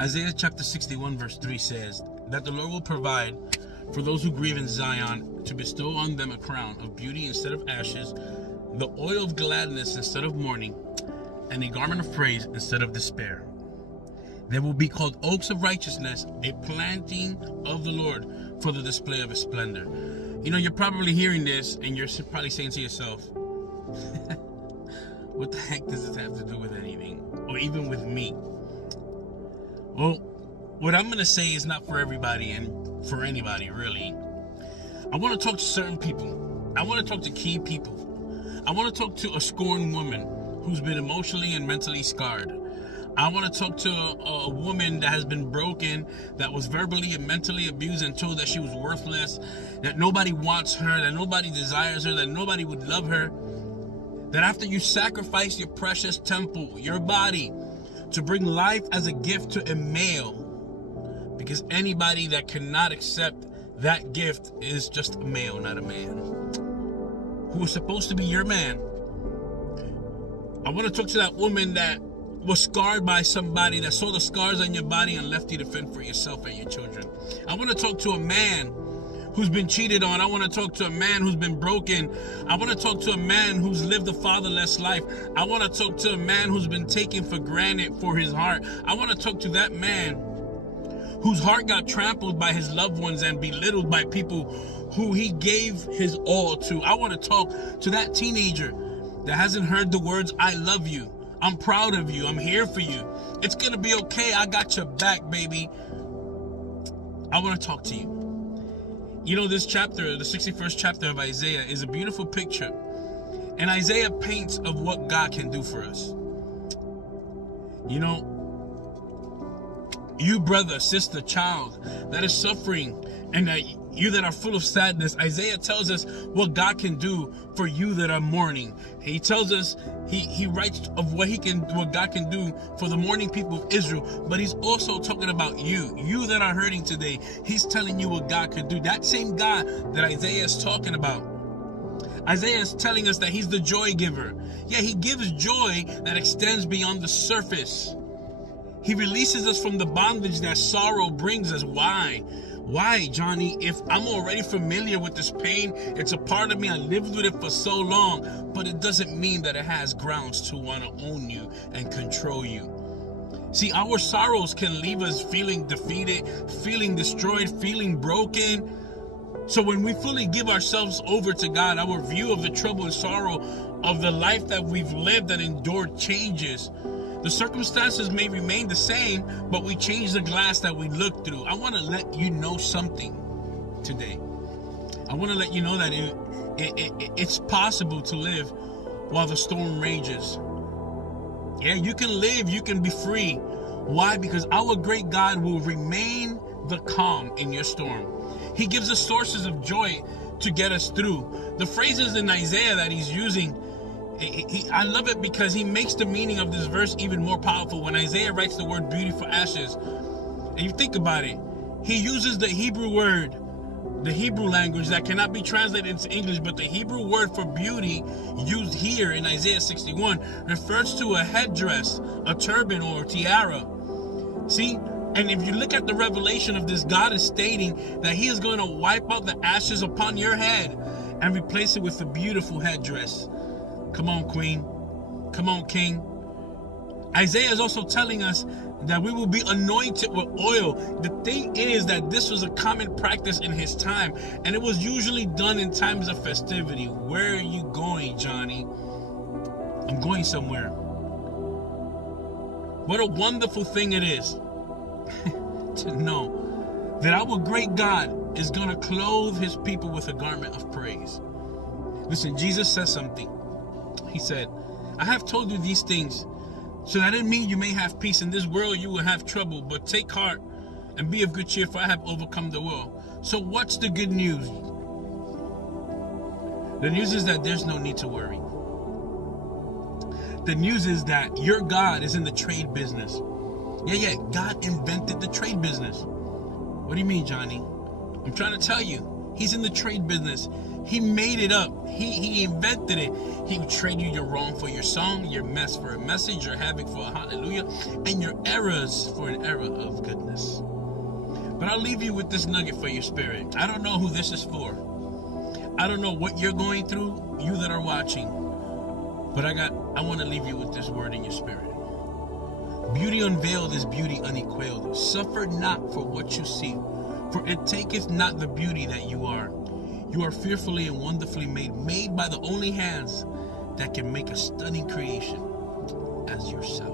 Isaiah chapter 61 verse 3 says that the Lord will provide for those who grieve in Zion, to bestow on them a crown of beauty instead of ashes, the oil of gladness instead of mourning, and a garment of praise instead of despair. They will be called oaks of righteousness, a planting of the Lord for the display of his splendor. You know, you're probably hearing this and you're probably saying to yourself, what the heck does this have to do with anything? Or even with me? Well, what I'm going to say is not for everybody and for anybody, really. I want to talk to certain people. I want to talk to key people. I want to talk to a scorned woman who's been emotionally and mentally scarred. I want to talk to a woman that has been broken, that was verbally and mentally abused and told that she was worthless, that nobody wants her, that nobody desires her, that nobody would love her. That after you sacrifice your precious temple, your body, to bring life as a gift to a male, because anybody that cannot accept that gift is just a male, not a man, who was supposed to be your man. I want to talk to that woman that was scarred by somebody, that saw the scars on your body and left you to fend for yourself and your children. I want to talk to a man who's been cheated on. I want to talk to a man who's been broken. I want to talk to a man who's lived a fatherless life. I want to talk to a man who's been taken for granted for his heart. I want to talk to that man whose heart got trampled by his loved ones and belittled by people who he gave his all to. I want to talk to that teenager that hasn't heard the words, I love you, I'm proud of you, I'm here for you, it's gonna be okay, I got your back, baby. I want to talk to you. You know, this chapter, the 61st chapter of Isaiah, is a beautiful picture. And Isaiah paints of what God can do for us. You know, you brother, sister, child that is suffering, and that you that are full of sadness, Isaiah tells us what God can do for you that are mourning. He tells us, he writes of what God can do for the mourning people of Israel, but he's also talking about you that are hurting today. He's telling you what God can do. That same God that Isaiah is talking about. Isaiah is telling us that he's the joy giver. Yeah, he gives joy that extends beyond the surface. He releases us from the bondage that sorrow brings us. Why? Why, Johnny? If I'm already familiar with this pain, it's a part of me, I lived with it for so long, but it doesn't mean that it has grounds to want to own you and control you. See, our sorrows can leave us feeling defeated, feeling destroyed, feeling broken. So when we fully give ourselves over to God, our view of the trouble and sorrow of the life that we've lived and endured changes. The circumstances may remain the same, but we change the glass that we look through. I want to let you know something today. I want to let you know that it's possible to live while the storm rages. Yeah, you can live, you can be free. Why? Because our great God will remain the calm in your storm. He gives us sources of joy to get us through. The phrases in Isaiah that he's using, I love it because he makes the meaning of this verse even more powerful. When Isaiah writes the word beauty for ashes, and you think about it, he uses the Hebrew word, the Hebrew language that cannot be translated into English, but the Hebrew word for beauty used here in Isaiah 61 refers to a headdress, a turban, or tiara. See? And if you look at the revelation of this, God is stating that he is going to wipe out the ashes upon your head and replace it with a beautiful headdress. Come on, Queen. Come on, King. Isaiah is also telling us that we will be anointed with oil. The thing is that this was a common practice in his time, and it was usually done in times of festivity. Where are you going, Johnny? I'm going somewhere. What a wonderful thing it is to know that our great God is going to clothe his people with a garment of praise. Listen, Jesus says something. He said, I have told you these things so that in me you may have peace. In this world you will have trouble, but take heart and be of good cheer, for I have overcome the world. So what's the good news? The news is that there's no need to worry. The news is that your God is in the trade business. Yeah, God invented the trade business. What do you mean, Johnny? I'm trying to tell you. He's in the trade business. He made it up. He invented it. He would trade you your wrong for your song, your mess for a message, your havoc for a hallelujah, and your errors for an era of goodness. But I'll leave you with this nugget for your spirit. I don't know who this is for. I don't know what you're going through, you that are watching. But I want to leave you with this word in your spirit. Beauty unveiled is beauty unequaled. Suffer not for what you see, for it taketh not the beauty that you are. You are fearfully and wonderfully made by the only hands that can make a stunning creation as yourself.